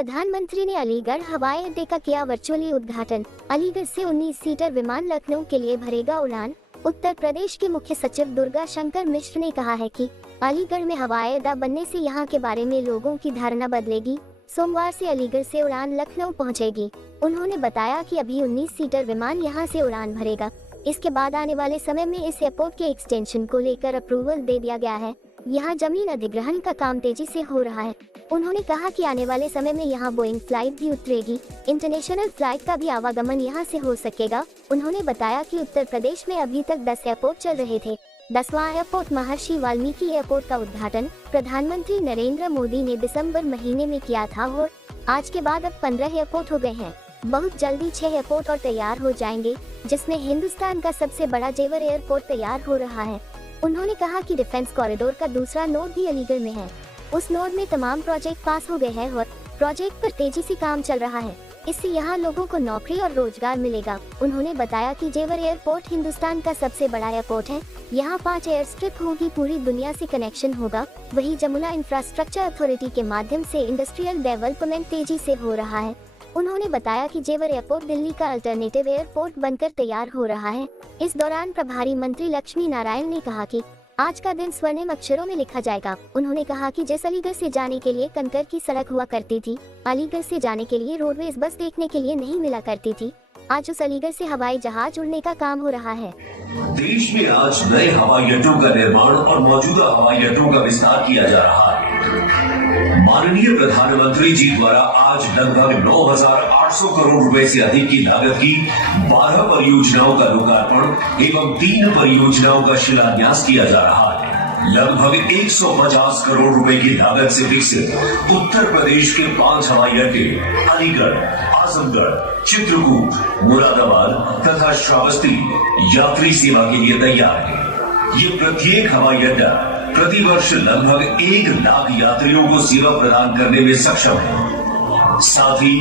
प्रधानमंत्री ने अलीगढ़ हवाई अड्डे का किया वर्चुअली उद्घाटन। अलीगढ़ से 19 सीटर विमान लखनऊ के लिए भरेगा उड़ान। उत्तर प्रदेश के मुख्य सचिव दुर्गा शंकर मिश्र ने कहा है कि अलीगढ़ में हवाई अड्डा बनने से यहां के बारे में लोगों की धारणा बदलेगी। सोमवार से अलीगढ़ से उड़ान लखनऊ पहुंचेगी। उन्होंने बताया कि अभी 19 सीटर विमान यहां से उड़ान भरेगा। इसके बाद आने वाले समय में इस एयरपोर्ट के एक्सटेंशन को लेकर अप्रूवल दे दिया गया है। यहाँ जमीन अधिग्रहण का काम तेजी से हो रहा है। उन्होंने कहा कि आने वाले समय में यहाँ बोइंग फ्लाइट भी उतरेगी। इंटरनेशनल फ्लाइट का भी आवागमन यहाँ से हो सकेगा। उन्होंने बताया कि उत्तर प्रदेश में अभी तक 10 एयरपोर्ट चल रहे थे। 10वां एयरपोर्ट महर्षि वाल्मीकि एयरपोर्ट का उद्घाटन प्रधानमंत्री नरेंद्र मोदी ने दिसंबर महीने में किया था और आज के बाद अब 15 एयरपोर्ट हो गए हैं। बहुत जल्दी 6 एयरपोर्ट और तैयार हो जाएंगे, जिसमें हिंदुस्तान का सबसे बड़ा जेवर एयरपोर्ट तैयार हो रहा है। उन्होंने कहा कि डिफेंस कॉरिडोर का दूसरा नोड भी अलीगढ़ में है। उस नोड में तमाम प्रोजेक्ट पास हो गए हैं और प्रोजेक्ट पर तेजी से काम चल रहा है। इससे यहाँ लोगों को नौकरी और रोजगार मिलेगा। उन्होंने बताया कि जेवर एयरपोर्ट हिंदुस्तान का सबसे बड़ा एयरपोर्ट है। यहाँ 5 एयर स्ट्रिप होगी, पूरी दुनिया से कनेक्शन होगा। वही जमुना इंफ्रास्ट्रक्चर अथॉरिटी के माध्यम से इंडस्ट्रियल डेवलपमेंट तेजी से हो रहा है। उन्होंने बताया कि जेवर एयरपोर्ट दिल्ली का अल्टरनेटिव एयरपोर्ट बनकर तैयार हो रहा है। इस दौरान प्रभारी मंत्री लक्ष्मी नारायण ने कहा कि आज का दिन स्वर्णिम अक्षरों में लिखा जाएगा। उन्होंने कहा कि जिस अलीगढ़ से जाने के लिए कंकर की सड़क हुआ करती थी, अलीगढ़ से जाने के लिए रोडवेज बस देखने के लिए नहीं मिला करती थी, आज उस अलीगढ़ से हवाई जहाज उड़ने का काम हो रहा है। देश में आज नए हवाई अड्डों का निर्माण और मौजूदा हवाई अड्डों का विस्तार किया जा रहा है। माननीय प्रधानमंत्री जी द्वारा आज लगभग 9,800 करोड़ रुपए से अधिक की लागत की 12 परियोजनाओं का लोकार्पण एवं 3 परियोजनाओं का शिलान्यास किया जा रहा है। लगभग 150 करोड़ रुपए की लागत से विकसित उत्तर प्रदेश के 5 हवाई अड्डे अलीगढ़, आजमगढ़, चित्रकूट, मुरादाबाद तथा श्रावस्ती यात्री सेवा के लिए तैयार है। ये प्रत्येक हवाई अड्डा प्रतिवर्ष लगभग 1 लाख यात्रियों को सेवा प्रदान करने में सक्षम है। साथ ही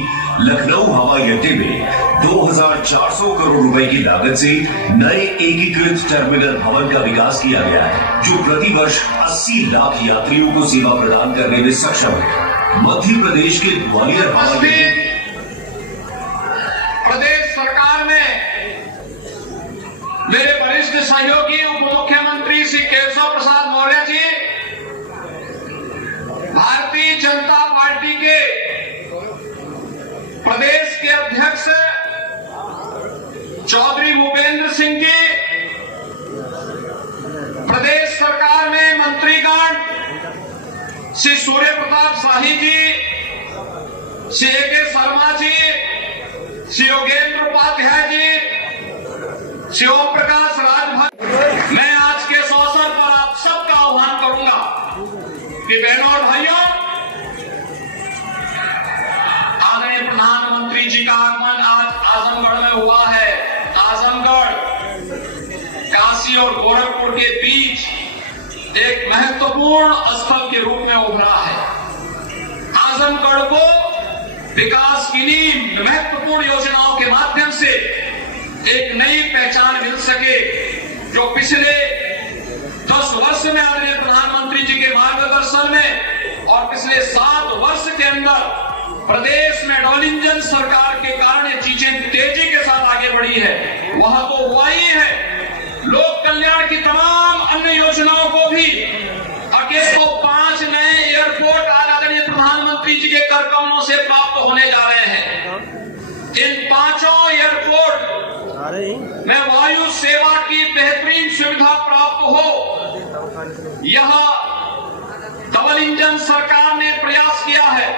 लखनऊ हवाई अड्डे में 2,400 करोड़ रुपए की लागत से नए एकीकृत टर्मिनल भवन का विकास किया गया है, जो प्रतिवर्ष 80 लाख यात्रियों को सेवा प्रदान करने में सक्षम है। मध्य प्रदेश के ग्वालियर हवाई अड्डे प्रदेश सरकार में मेरे वरिष्ठ सहयोगी उप मुख्यमंत्री श्री केशव प्रसाद मौर्य जी, भारतीय जनता पार्टी के प्रदेश के अध्यक्ष चौधरी भूपेंद्र सिंह जी, प्रदेश सरकार में मंत्रीगण श्री सूर्य प्रताप शाही जी, श्री ए.के. शर्मा जी, श्री योगेंद्र उपाध्याय जी, श्री ओम प्रकाश राजभर, मैं आज के इस अवसर पर आप सबका आह्वान करूंगा कि बहनों और भाइयों, आदरणीय प्रधानमंत्री जी का आगमन आज आजमगढ़ में हुआ है। आजमगढ़ काशी और गोरखपुर के बीच एक महत्वपूर्ण स्थल के रूप में उभरा है। आजमगढ़ को विकास की नींव महत्वपूर्ण योजनाओं के माध्यम से एक नई पहचान मिल सके, जो पिछले 10 वर्ष में आदरणीय प्रधानमंत्री जी के मार्गदर्शन में और पिछले 7 वर्ष के अंदर प्रदेश में डबल इंजन सरकार के कारण ये चीजें तेजी के साथ आगे बढ़ी है। वह तो हुआ ही है, लोक कल्याण की तमाम अन्य योजनाओं को भी अकेले को 5 नए एयरपोर्ट आज आदरणीय प्रधानमंत्री जी के कर कमलों से प्राप्त होने जा रहे हैं। इन 5 एयरपोर्ट में वायु सेवा की बेहतरीन सुविधा प्राप्त हो, यह डबल इंजन सरकार ने प्रयास किया है।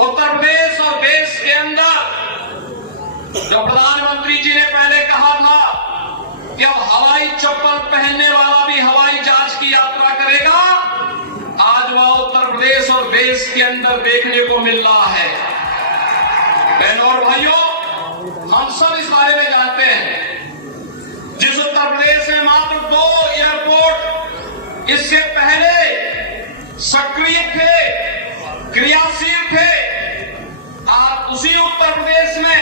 उत्तर प्रदेश और देश के अंदर जो प्रधानमंत्री जी ने पहले कहा था कि अब हवाई चप्पल पहनने वाला भी हवाई जहाज की यात्रा करेगा, आज वह उत्तर प्रदेश और देश के अंदर देखने को मिल रहा है। बहनों और भाइयों, हम सब इस बारे में जानते हैं, जिस उत्तर प्रदेश में मात्र 2 एयरपोर्ट इससे पहले सक्रिय थे, क्रियाशील थे, आज उसी उत्तर प्रदेश में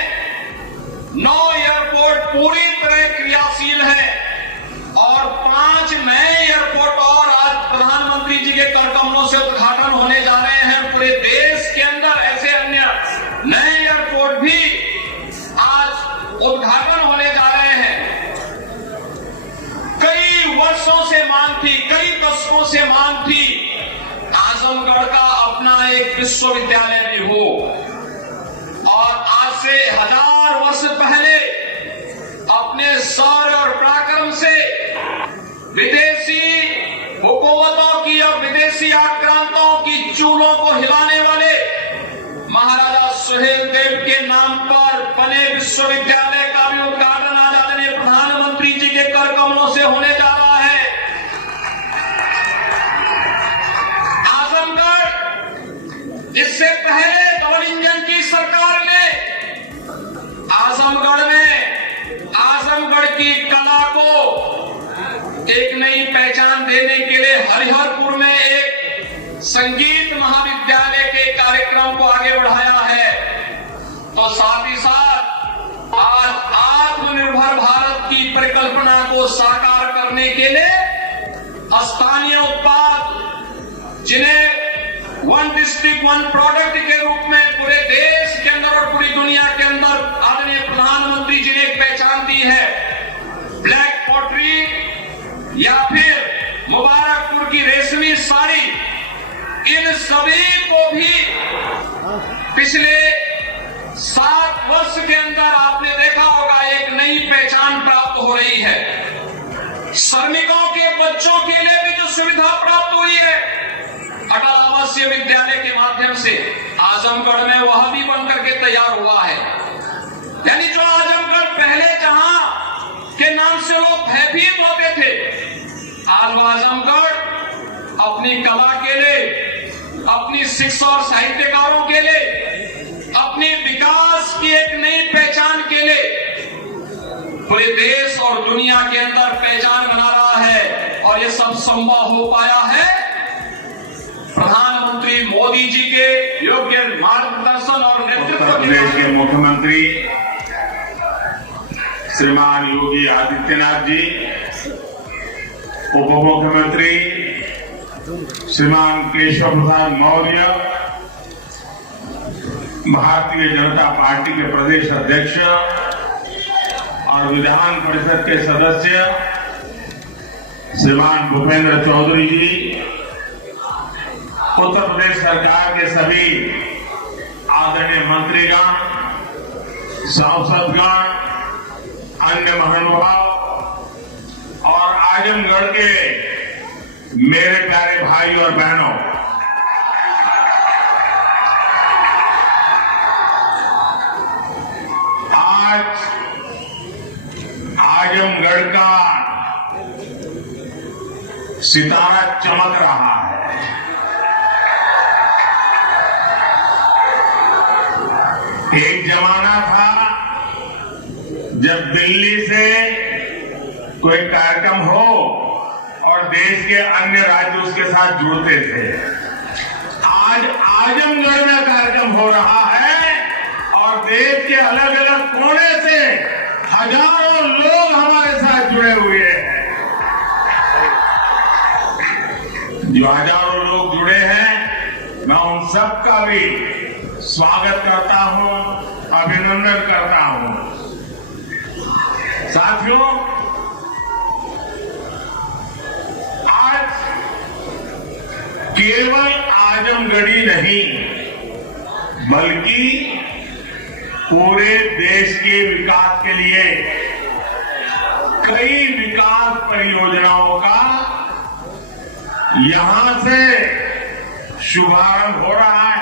9 एयरपोर्ट पूरी तरह क्रियाशील है और 5 नए एयरपोर्ट और आज प्रधानमंत्री जी के कर कमलों से उद्घाटन होने जा रहे हैं। पूरे देश के अंदर विश्वविद्यालय भी हो। और आज से 1000 वर्ष पहले अपने शौर्य और पराक्रम से विदेशी हुकूमतों की और विदेशी आक्रांताओं की चूलों को हिलाने वाले महाराजा सुहेलदेव के नाम पर बने विश्वविद्यालय का भी उद्घाटन आज आदरणीय प्रधानमंत्री जी के कर कमलों से होने जा रहा है। आजमगढ़, इससे पहले डबल इंजन की सरकार ने आजमगढ़ की कला को एक नई पहचान देने के लिए हरिहरपुर में एक संगीत महाविद्यालय के कार्यक्रम को आगे बढ़ाया है। तो साथ ही साथ आज आत्मनिर्भर भारत की परिकल्पना को साकार करने के लिए स्थानीय उत्पाद, जिन्हें वन डिस्ट्रिक्ट वन प्रोडक्ट के रूप में पूरे देश के अंदर और पूरी दुनिया के अंदर आदरणीय प्रधानमंत्री जी ने एक पहचान दी है। ब्लैक पॉटरी या फिर मुबारकपुर की रेशमी साड़ी, इन सभी को भी पिछले 7 वर्ष के अंदर आपने देखा होगा एक नई पहचान प्राप्त हो रही है। श्रमिकों के बच्चों के लिए भी जो सुविधा प्राप्त हुई है अटल आवासीय विद्यालय के माध्यम से, आजमगढ़ में वह भी बनकर के तैयार हुआ है। यानी जो आजमगढ़ पहले जहां के नाम से लोग भयभीत होते थे, आज वो आजमगढ़ अपनी कला के लिए, अपनी शिक्षा और साहित्यकारों के लिए, अपनी विकास की एक नई पहचान के लिए पूरे देश और दुनिया के अंदर पहचान बना रहा है। और ये सब संभव हो पाया है प्रधानमंत्री मोदी जी के योग्य मार्गदर्शन और नेतृत्व उत्तर प्रदेश के मुख्यमंत्री श्रीमान योगी आदित्यनाथ जी, उप मुख्यमंत्री श्रीमान केशव प्रसाद मौर्य, भारतीय जनता पार्टी के प्रदेश अध्यक्ष और विधान परिषद के सदस्य श्रीमान भूपेंद्र चौधरी जी, उत्तर प्रदेश सरकार के सभी आदरणीय मंत्रीगण, सांसदगण, अन्य महानुभाव और आजमगढ़ के मेरे प्यारे भाई और बहनों, आज आजमगढ़ का सितारा चमक रहा है। एक जमाना था जब दिल्ली से कोई कार्यक्रम हो और देश के अन्य राज्य उसके साथ जुड़ते थे। आज आजमगढ़ में कार्यक्रम हो रहा है और देश के अलग अलग कोने से हजारों लोग हमारे साथ जुड़े हुए हैं। जो हजारों लोग जुड़े हैं, मैं उन सबका भी स्वागत करता हूं, अभिनंदन करता हूं। साथियों, आज केवल आजमगढ़ी नहीं बल्कि पूरे देश के विकास के लिए कई विकास परियोजनाओं का यहां से शुभारंभ हो रहा है।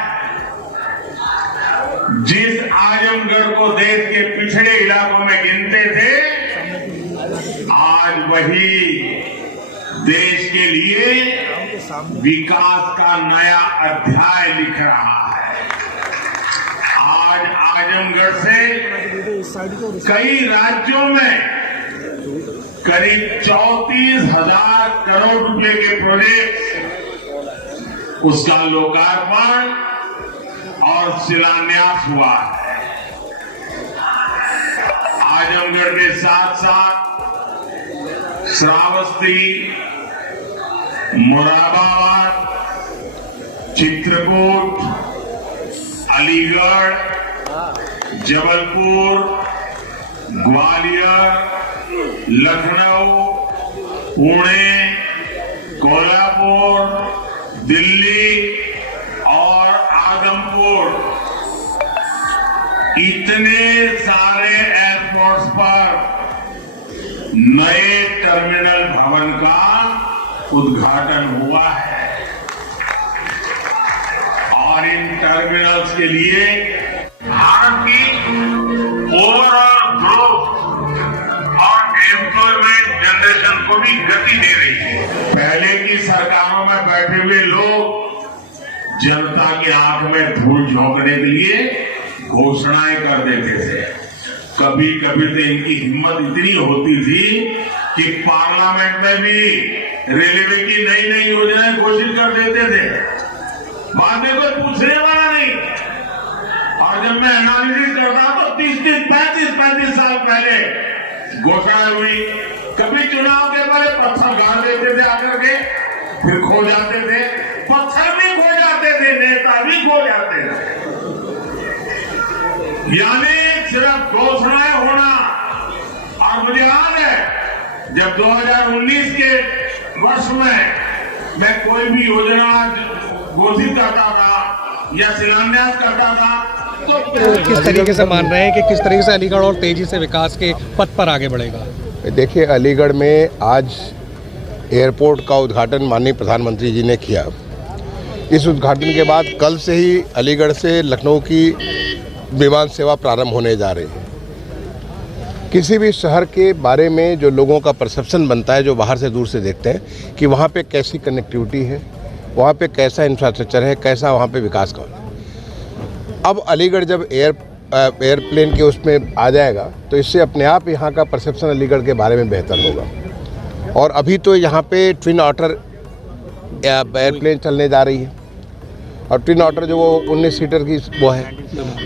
जिस आजमगढ़ को देश के पिछड़े इलाकों में गिनते थे, आज वही देश के लिए विकास का नया अध्याय लिख रहा है। आज आजमगढ़ से कई राज्यों में करीब 34,000 करोड़ रुपए के प्रोजेक्ट, उसका लोकार्पण और शिलान्यास हुआ है। आजमगढ़ के साथ साथ श्रावस्ती, मुरादाबाद, चित्रकूट, अलीगढ़, जबलपुर, ग्वालियर, लखनऊ, पुणे, कोल्हापुर, दिल्ली और इतने सारे एयरपोर्ट्स पर नए टर्मिनल भवन का उद्घाटन हुआ है और इन टर्मिनल्स के लिए भारत की ओवरऑल ग्रोथ और एम्प्लॉयमेंट जनरेशन को भी गति दे रही है। पहले की सरकारों में बैठे हुए लोग जनता की आंख में धूल झोंकने के लिए घोषणाएं कर देते थे। कभी कभी तो इनकी हिम्मत इतनी होती थी कि पार्लियामेंट में भी रेलवे की नई नई योजनाएं घोषित कर देते थे, बाद में कोई पूछने वाला नहीं। और जब मैं एनालिसिस करता तो 35 साल पहले घोषणाएं हुई। कभी चुनाव के पहले पत्थर गाड़ देते थे आकर के, फिर खो जाते थे, पत्थर भी खो जाते थे, नेता भी खो जाते थे। यानी सिर्फ घोषणाएं होना। और मुझे याद है जब 2019 के वर्ष में मैं कोई भी योजना घोषित करता था या शिलान्यास करता था तो किस तरीके से मान रहे हैं कि किस तरीके से अलीगढ़ और तेजी से विकास के पथ पर आगे बढ़ेगा? देखिए, अलीगढ़ में आज एयरपोर्ट का उद्घाटन माननीय प्रधानमंत्री जी ने किया। इस उद्घाटन के बाद कल से ही अलीगढ़ से लखनऊ की विमान सेवा प्रारंभ होने जा रही है। किसी भी शहर के बारे में जो लोगों का परसेप्शन बनता है, जो बाहर से दूर से देखते हैं कि वहाँ पे कैसी कनेक्टिविटी है, वहाँ पे कैसा इंफ्रास्ट्रक्चर है, कैसा वहाँ पे विकास का। अब अलीगढ़ जब एयरप्लेन के उसमें आ जाएगा तो इससे अपने आप यहाँ का परसेप्शन अलीगढ़ के बारे में बेहतर होगा। और अभी तो यहाँ पे ट्विन ऑटर एयरप्लेन चलने जा रही है और ट्विन ऑटर जो वो 19 सीटर की वो है।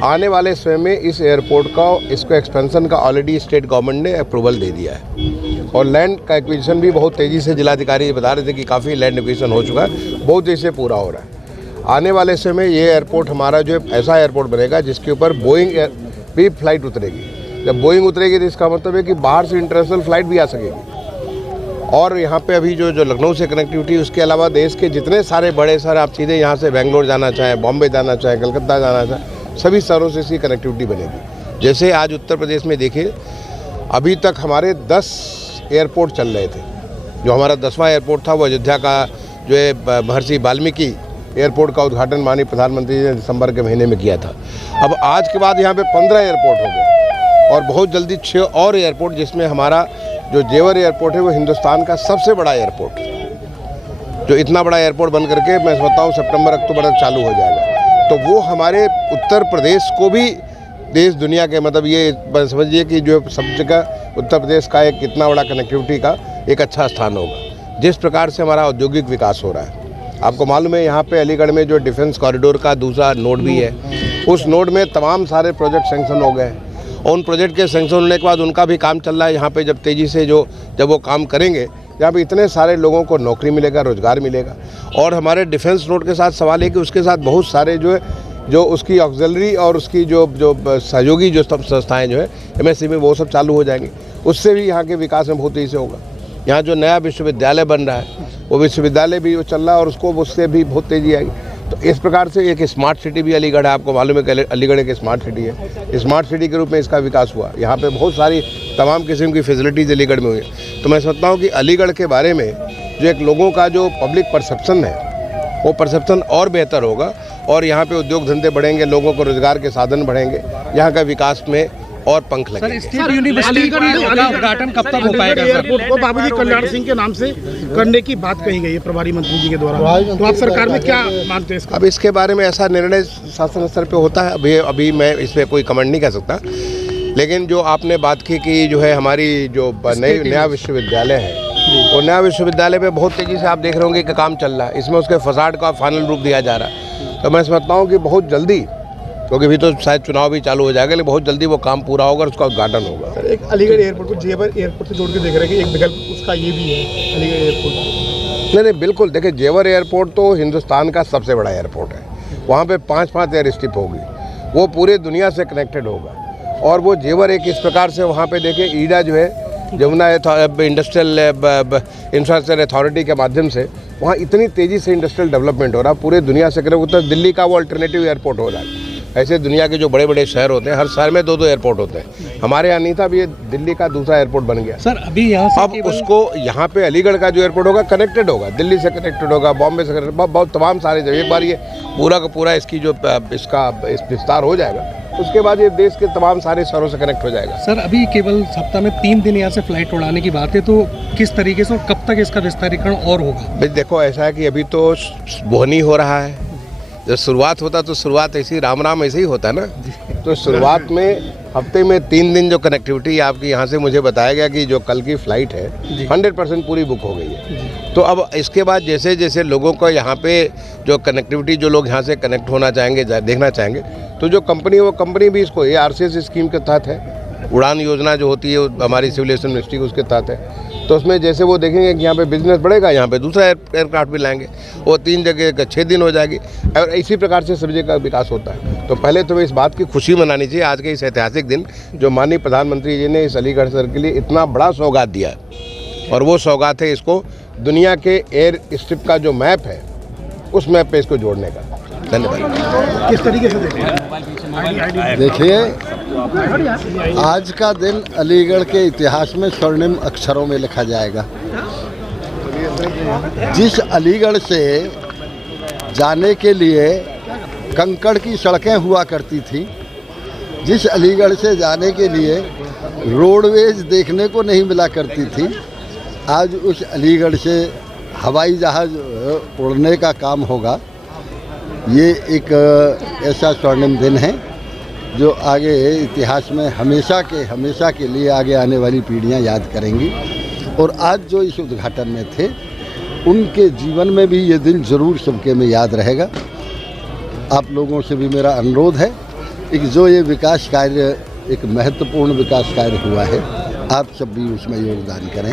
आने वाले समय में इस एयरपोर्ट का इसको एक्सपेंशन का ऑलरेडी स्टेट गवर्नमेंट ने अप्रूवल दे दिया है और लैंड का एक्विजिशन भी बहुत तेज़ी से जिलाधिकारी बता रहे थे कि काफ़ी लैंड एक्विजिशन हो चुका है, बहुत तेज़ी से पूरा हो रहा है। आने वाले समय ये एयरपोर्ट हमारा जो ऐसा एयरपोर्ट बनेगा जिसके ऊपर बोइंग भी फ्लाइट उतरेगी। जब बोइंग उतरेगी तो इसका मतलब है कि बाहर से इंटरनेशनल फ्लाइट भी आ सकेगी। और यहाँ पे अभी जो लखनऊ से कनेक्टिविटी, उसके अलावा देश के जितने सारे बड़े शहर, आप सीधे यहाँ से बेंगलोर जाना चाहें, बॉम्बे जाना चाहें, कलकत्ता जाना चाहें, सभी शहरों से इसकी कनेक्टिविटी बनेगी। जैसे आज उत्तर प्रदेश में देखिए, अभी तक हमारे 10 एयरपोर्ट चल रहे थे। जो हमारा 10वां एयरपोर्ट था वो अयोध्या का जो है महर्षि वाल्मीकि एयरपोर्ट का उद्घाटन माननीय प्रधानमंत्री ने दिसंबर के महीने में किया था। अब आज के बाद यहाँ पे 15 एयरपोर्ट हो गए और बहुत जल्दी 6 और एयरपोर्ट, जिसमें हमारा जो जेवर एयरपोर्ट है वो हिंदुस्तान का सबसे बड़ा एयरपोर्ट है, जो इतना बड़ा एयरपोर्ट बन करके मैं समझता हूँ सितंबर अक्टूबर तक चालू हो जाएगा। तो वो हमारे उत्तर प्रदेश को भी देश दुनिया के, मतलब ये समझिए कि जो सब जगह उत्तर प्रदेश का एक इतना बड़ा कनेक्टिविटी का एक अच्छा स्थान होगा। जिस प्रकार से हमारा औद्योगिक विकास हो रहा है, आपको मालूम है यहाँ पे अलीगढ़ में जो डिफेंस कॉरिडोर का दूसरा नोड भी है, उस नोड में तमाम सारे प्रोजेक्ट सैंक्शन हो गए और उन प्रोजेक्ट के सैंक्शन होने के बाद उनका भी काम चल रहा है। यहाँ पे जब तेज़ी से जब वो काम करेंगे, यहाँ पे इतने सारे लोगों को नौकरी मिलेगा, रोजगार मिलेगा। और हमारे डिफेंस नोड के साथ सवाल है कि उसके साथ बहुत सारे जो उसकी ऑक्सिलरी और उसकी जो सहयोगी जो संस्थाएँ जो है MSCME, वो सब चालू हो जाएंगी। उससे भी यहाँ के विकास में बहुत तेज़ी से होगा। यहाँ जो नया विश्वविद्यालय बन रहा है वो विश्वविद्यालय भी वो चल रहा है और उसको उससे भी बहुत तेज़ी आएगी। तो इस प्रकार से एक स्मार्ट सिटी भी अलीगढ़ है। आपको मालूम है कि अलीगढ़ एक स्मार्ट सिटी है। स्मार्ट सिटी के रूप में इसका विकास हुआ। यहाँ पे बहुत सारी तमाम किस्म की फैसिलिटीज़ अलीगढ़ में हुई है। तो मैं समझता हूँ कि अलीगढ़ के बारे में जो एक लोगों का जो पब्लिक परसेप्शन है, वो परसेप्शन और बेहतर होगा और यहाँ पे उद्योग धंधे बढ़ेंगे, लोगों को रोजगार के साधन बढ़ेंगे, यहाँ का विकास में और पंख लगेंगे। स्टेट यूनिवर्सिटी का उद्घाटन कब तक हो पाएगा? एयरपोर्ट को बाबूजी कल्याण सिंह के नाम से करने की बात कही गई है प्रभारी मंत्री जी के द्वारा, तो आप सरकार में क्या मानते हैं इसका? अब इसके बारे में ऐसा निर्णय शासन स्तर पे होता है। अभी मैं इस पर कोई कमेंट नहीं कर सकता, लेकिन जो आपने बात की कि जो है हमारी जो नया विश्वविद्यालय है, वो नया विश्वविद्यालय पे बहुत तेज़ी से आप देख रहे होंगे कि काम चल रहा है। इसमें उसके फसाड का फाइनल रूप दिया जा रहा है। तो मैं समझता हूँ कि बहुत जल्दी, क्योंकि अभी तो शायद चुनाव भी चालू हो जाएगा, लेकिन बहुत जल्दी वो काम पूरा होगा और उसका उद्घाटन होगा। सर, एक अलीगढ़ एयरपोर्ट को जेवर एयरपोर्ट से जोड़ के देख रहे हैं कि एक विकल्प उसका ये भी है अलीगढ़ एयरपोर्ट। नहीं, बिल्कुल। देखिए, जेवर एयरपोर्ट तो हिंदुस्तान का सबसे बड़ा एयरपोर्ट है। वहाँ पे 5 एयर स्ट्रिप होगी, वो पूरे दुनिया से कनेक्टेड होगा। और वो जेवर एक इस प्रकार से वहाँ पे देखिए, ईडा जो है जमुना इंडस्ट्रियल इंफ्रास्ट्रक्चर अथॉरिटी के माध्यम से वहाँ इतनी तेज़ी से इंडस्ट्रियल डेवलपमेंट हो रहा है, पूरे दुनिया से करें। उत्तर दिल्ली का वो अल्टरनेटिव एयरपोर्ट हो रहा है। ऐसे दुनिया के जो बड़े बड़े शहर होते हैं, हर शहर में 2-2 एयरपोर्ट होते हैं। हमारे यहाँ नहीं था, अभी ये दिल्ली का दूसरा एयरपोर्ट बन गया। सर अभी यहाँ से अब उसको यहाँ पे अलीगढ़ का जो एयरपोर्ट होगा कनेक्टेड होगा, दिल्ली से कनेक्टेड होगा, बॉम्बे से कनेक्टेड, बहुत तमाम सारे जगह। एक बार ये पूरा का पूरा इसकी जो इसका विस्तार हो जाएगा, उसके बाद ये देश के तमाम सारे शहरों से कनेक्ट हो जाएगा। सर अभी केवल सप्ताह में 3 दिन यहाँ से फ्लाइट उड़ाने की बात है, तो किस तरीके से और कब तक इसका विस्तारीकरण और होगा? भाई देखो, ऐसा है कि अभी तो बोहनी हो रहा है। जब शुरुआत होता तो शुरुआत ऐसी राम राम ऐसे ही होता है ना। तो शुरुआत में हफ्ते में 3 दिन जो कनेक्टिविटी आपकी यहाँ से मुझे बताया गया कि जो कल की फ़्लाइट है 100% पूरी बुक हो गई है। तो अब इसके बाद जैसे जैसे लोगों को यहाँ पे जो कनेक्टिविटी, जो लोग यहाँ से कनेक्ट होना चाहेंगे, देखना चाहेंगे, तो जो कंपनी है वो कंपनी भी इसको ये RCS स्कीम के तहत है। उड़ान योजना जो होती है हमारी सिविल एविएशन मिनिस्ट्री की, उसके तहत है। तो उसमें जैसे वो देखेंगे कि यहाँ पे बिजनेस बढ़ेगा, यहाँ पे दूसरा एयरक्राफ्ट भी लाएंगे, वो 3 जगह 6 दिन हो जाएगी, और इसी प्रकार से सभी जगह का विकास होता है। तो पहले तो इस बात की खुशी मनानी चाहिए आज के इस ऐतिहासिक दिन, जो माननीय प्रधानमंत्री जी ने इस अलीगढ़ शहर के लिए इतना बड़ा सौगात दिया है। और वो सौगात है इसको दुनिया के एयर स्ट्रिप का जो मैप है, उस मैप पे इसको जोड़ने का। धन्यवाद। किस तरीके से देखिए, आज का दिन अलीगढ़ के इतिहास में स्वर्णिम अक्षरों में लिखा जाएगा। जिस अलीगढ़ से जाने के लिए कंकड़ की सड़कें हुआ करती थी, जिस अलीगढ़ से जाने के लिए रोडवेज देखने को नहीं मिला करती थी, आज उस अलीगढ़ से हवाई जहाज़ उड़ने का काम होगा। ये एक ऐसा स्वर्णिम दिन है जो आगे इतिहास में हमेशा के लिए आगे आने वाली पीढ़ियां याद करेंगी। और आज जो इस उद्घाटन में थे, उनके जीवन में भी ये दिन ज़रूर सबके में याद रहेगा। आप लोगों से भी मेरा अनुरोध है कि जो ये विकास कार्य, एक महत्वपूर्ण विकास कार्य हुआ है, आप सब भी उसमें योगदान करें।